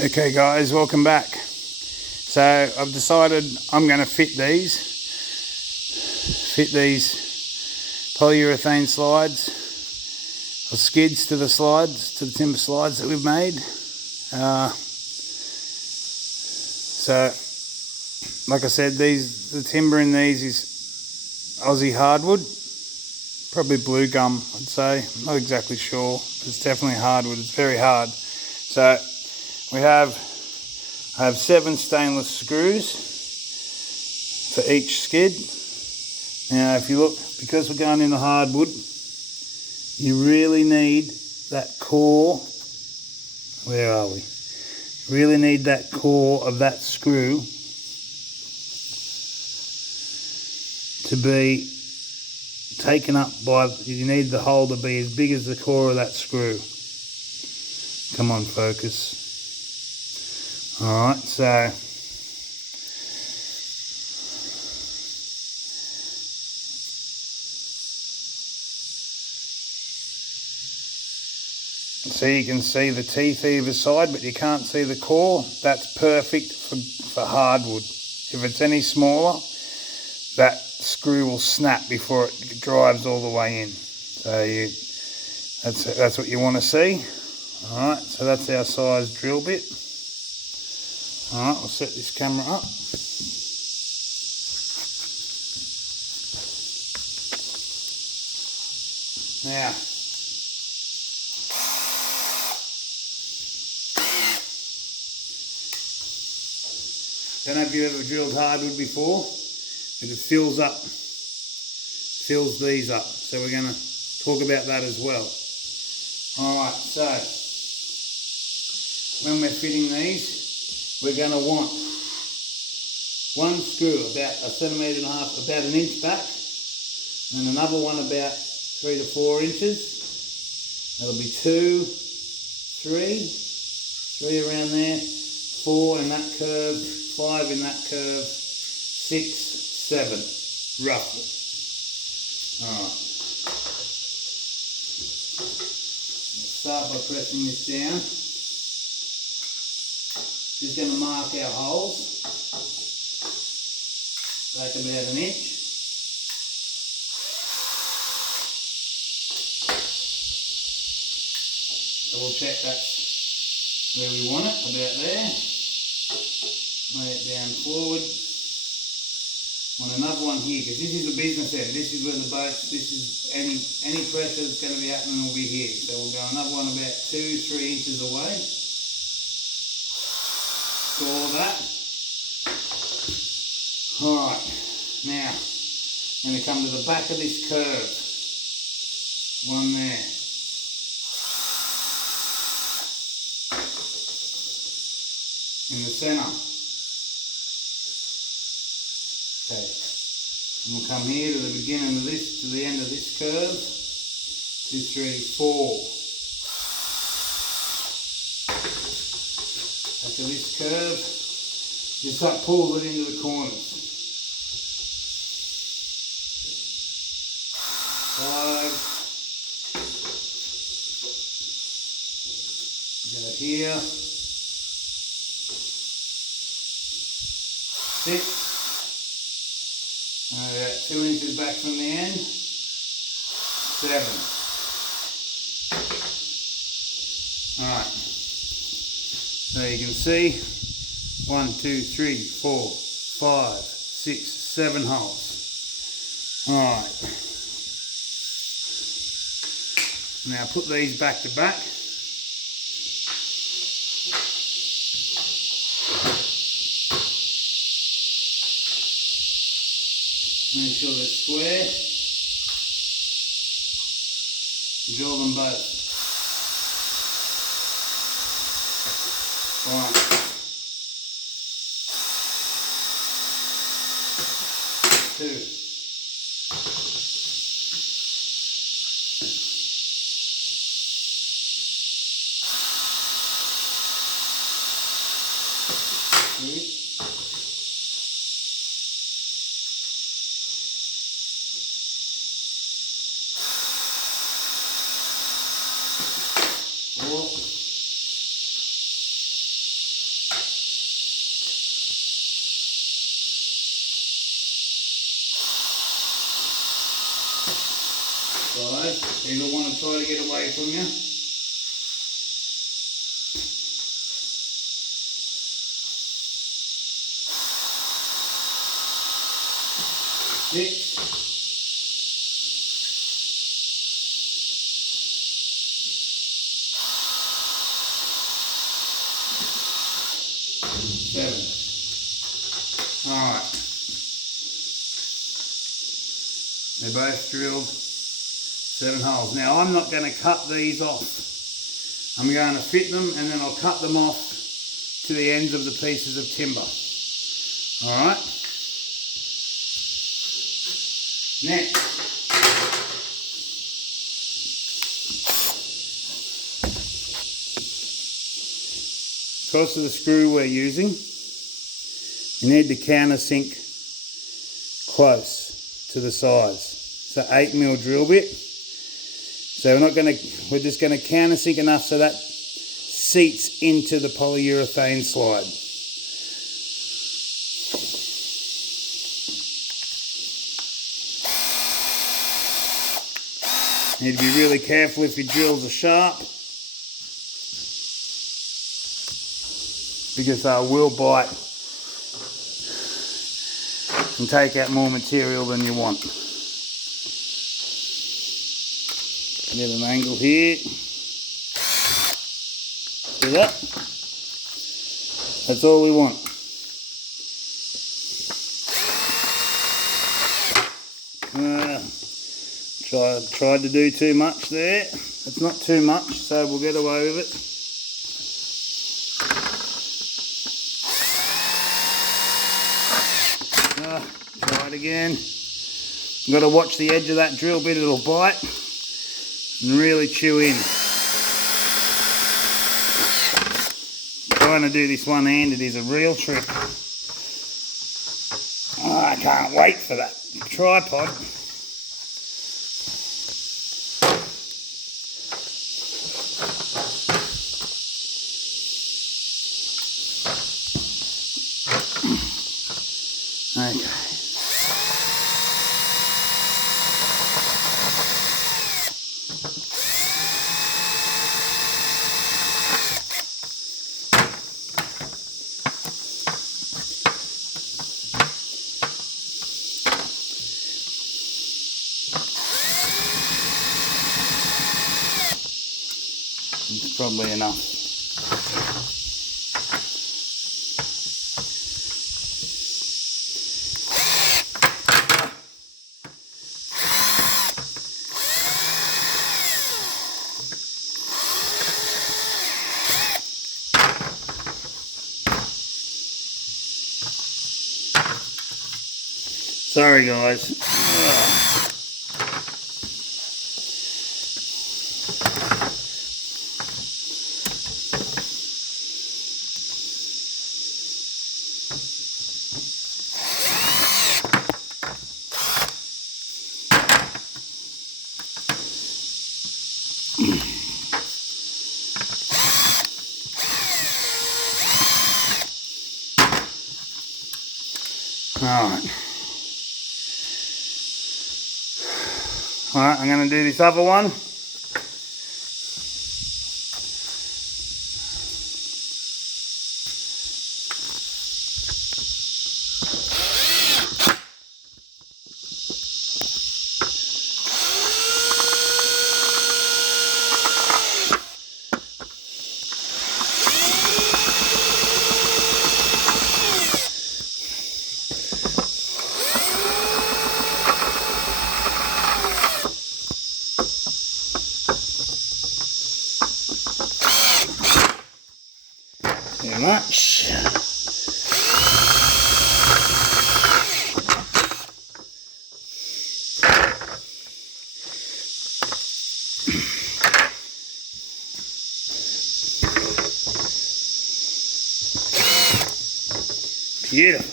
Okay guys, welcome back. So I've decided I'm going to fit these polyurethane slides or skids to the timber slides that we've made. So like I said, the timber in these is Aussie hardwood, probably blue gum I'd say, not exactly sure, but it's definitely hardwood. It's very hard. So I have 7 stainless screws for each skid. Now if you look, because we're going into hardwood, you really need that core, where are we? You really need that core of that screw to be taken up by, you need the hole to be as big as the core of that screw. Come on, focus. Alright, so you can see the teeth either side, but you can't see the core. That's perfect for hardwood. If it's any smaller, that screw will snap before it drives all the way in. So that's what you want to see. Alright, so that's our size drill bit. Alright, we'll set this camera up. Now, don't know if you've ever drilled hardwood before, but it fills these up. So we're going to talk about that as well. Alright, so when we're fitting these, we're going to want one screw about 1.5 centimetres, about 1 inch back, and another one about 3 to 4 inches. That'll be 2, 3 around there, 4 in that curve, 5 in that curve, 6, 7, roughly. Alright. We'll start by pressing this down. Just going to mark our holes, back about 1 inch. Double check that's where we want it, about there. Lay it down forward. Want another one here, because this is the business area. This is where the boats, this is any pressure that's going to be happening will be here. So we'll go another one about 2-3 inches away. Score that. Alright, now I'm going to come to the back of this curve. One there. In the centre. Okay. And we'll come here to the beginning of this, to the end of this curve. 2, 3, 4. Back of this curve, just that pulls it into the corners. 5. Go here. 6. About 2 inches back from the end. 7. Alright. So you can see 1, 2, 3, 4, 5, 6, 7 holes. Alright. Now put these back to back. Make sure they're square. Drill them both. Right. 2. guys. People want to try to get away from you. 6. 7. Alright. They're both drilled 7 holes. Now I'm not going to cut these off. I'm going to fit them and then I'll cut them off to the ends of the pieces of timber. Alright. Next. Because of the screw we're using, you need to countersink close to the size. So 8mm drill bit. So we're just going to countersink enough so that seats into the polyurethane slide. Need to be really careful if your drills are sharp, because they will bite and take out more material than you want. Get an angle here. See that? That's all we want. Tried to do too much there. It's not too much, so we'll get away with it. Try it again. You've got to watch the edge of that drill bit, it'll bite and really chew in. Trying to do this one-handed is a real trick. Oh, I can't wait for that tripod. Okay. It's probably enough. Sorry guys. Alright, I'm going to do this other one. Very much. Beautiful.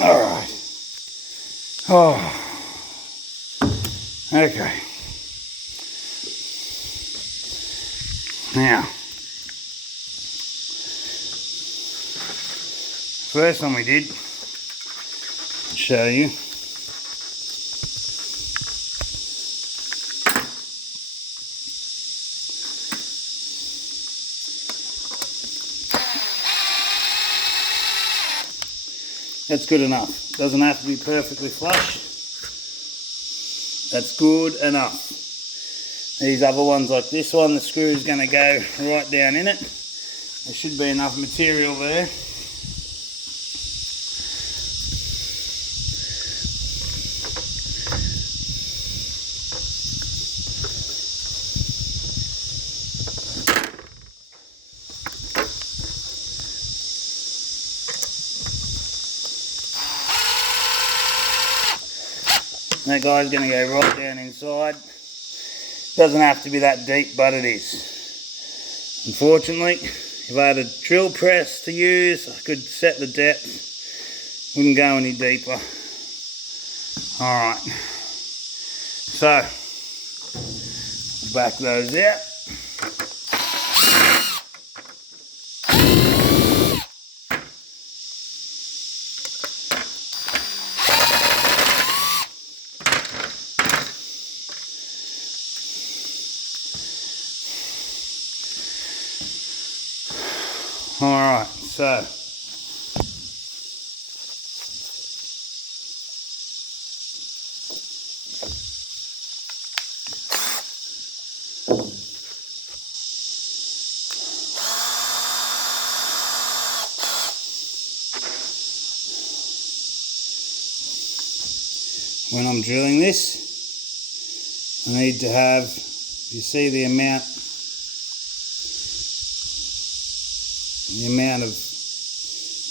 All Oh, okay. Now, first one we did, I'll show you. That's good enough. Doesn't have to be perfectly flush. That's good enough. These other ones like this one, the screw is going to go right down in it. There should be enough material there. That guy's going to go right down inside. Doesn't have to be that deep, but it is. Unfortunately, if I had a drill press to use, I could set the depth. Wouldn't go any deeper. Alright. So, back those out. Alright, so when I'm drilling this, I need to have, you see the amount of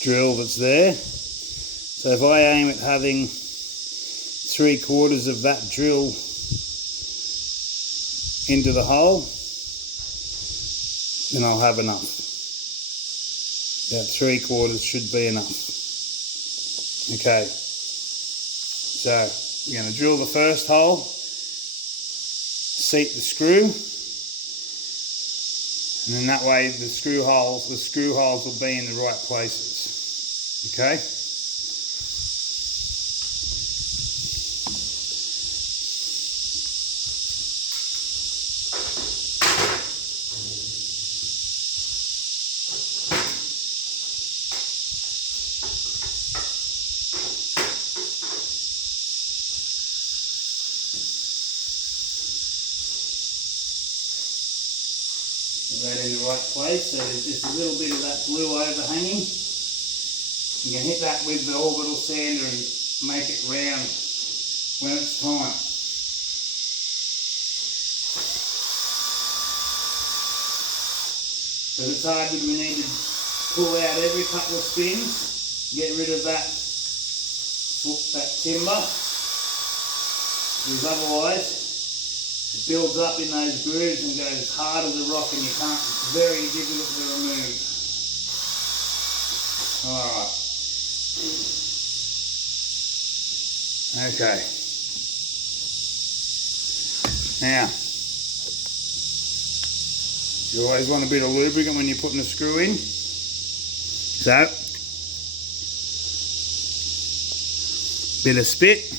drill that's there. So if I aim at having 3/4 of that drill into the hole, then I'll have enough. About 3/4 should be enough. Okay, so we're going to drill the first hole, seat the screw, and then that way the screw holes will be in the right places. Okay? That in the right place, so there's just a little bit of that glue overhanging. You can hit that with the orbital sander and make it round when it's time. Because it's hard when we need to pull out every couple of spins, get rid of that timber, because otherwise it builds up in those grooves and goes hard as a rock, and you can't, it's very difficult to remove. Alright. Okay. Now, you always want a bit of lubricant when you're putting a screw in. So, bit of spit.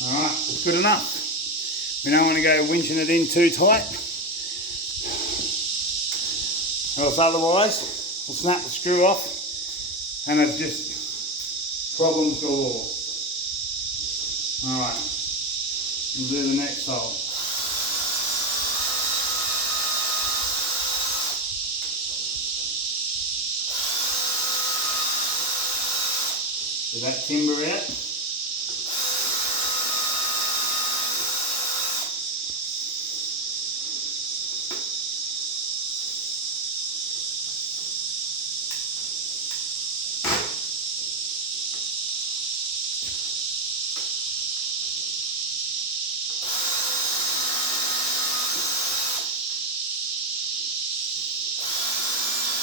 Alright, it's good enough. We don't want to go winching it in too tight, or else otherwise we'll snap the screw off and it's just problems galore. Alright, we'll do the next hole. with that timber out.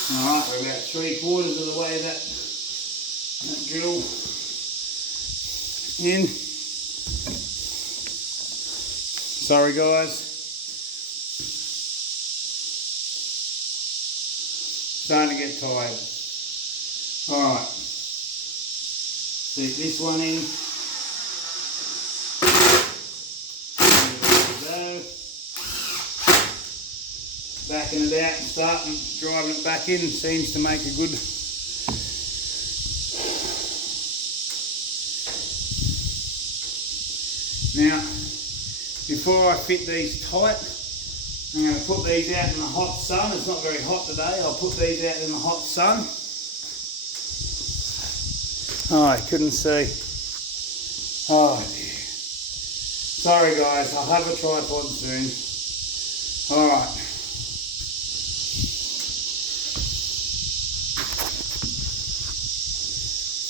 Alright, we're about 3/4 of the way that drill in. Sorry guys. Starting to get tired. Alright. Seat this one in. There we go. Backing it out and starting driving it back in seems to make a good now. Before I fit these tight, I'm going to put these out in the hot sun. It's not very hot today. I'll put these out in the hot sun. Oh, I couldn't see. Oh dear. Sorry guys, I'll have a tripod soon. Alright.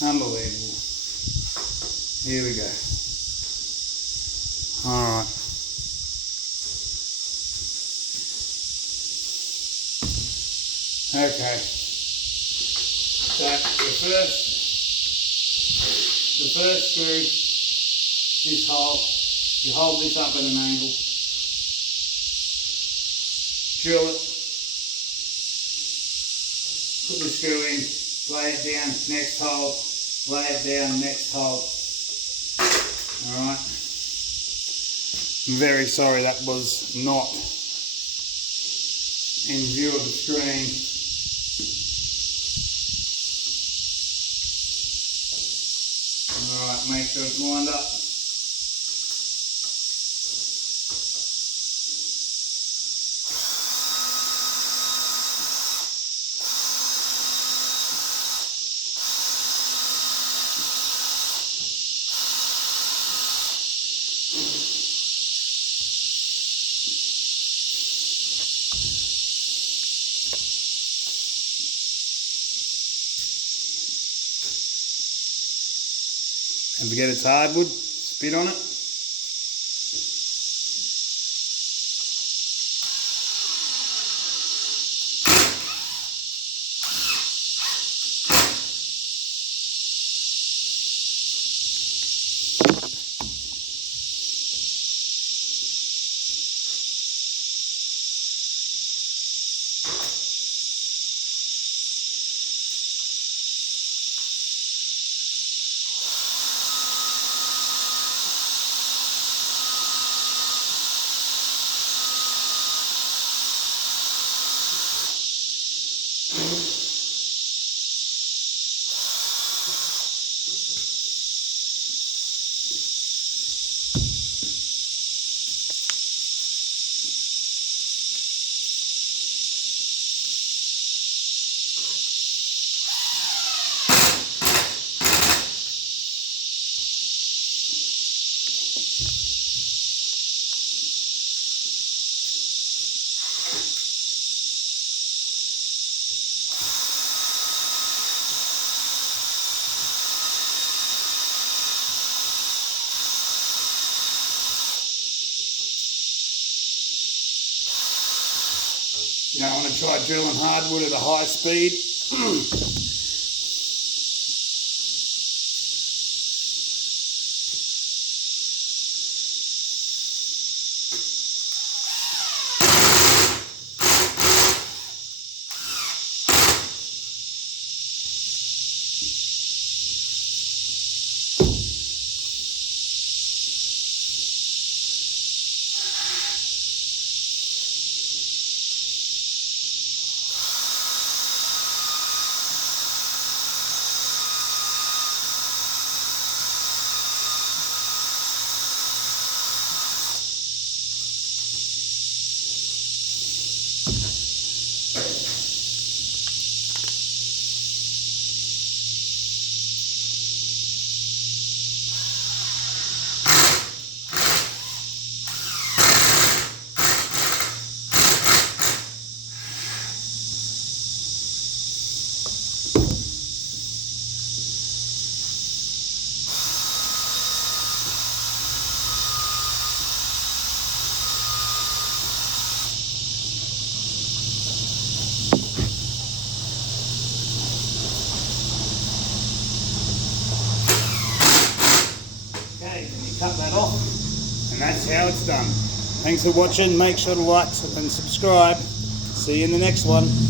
Unbelievable. Here we go. Alright. Okay. So the first screw, this hole, you hold this up at an angle, drill it, put the screw in, lay it down, next hole, lay it down, next hole. Alright. I'm very sorry that was not in view of the screen. Alright, make sure it's lined up. Don't forget it's hardwood, spit on it. You don't want to try drilling hardwood at a high speed. cut that off, and that's how it's done. Thanks for watching. Make sure to like and subscribe. See you in the next one.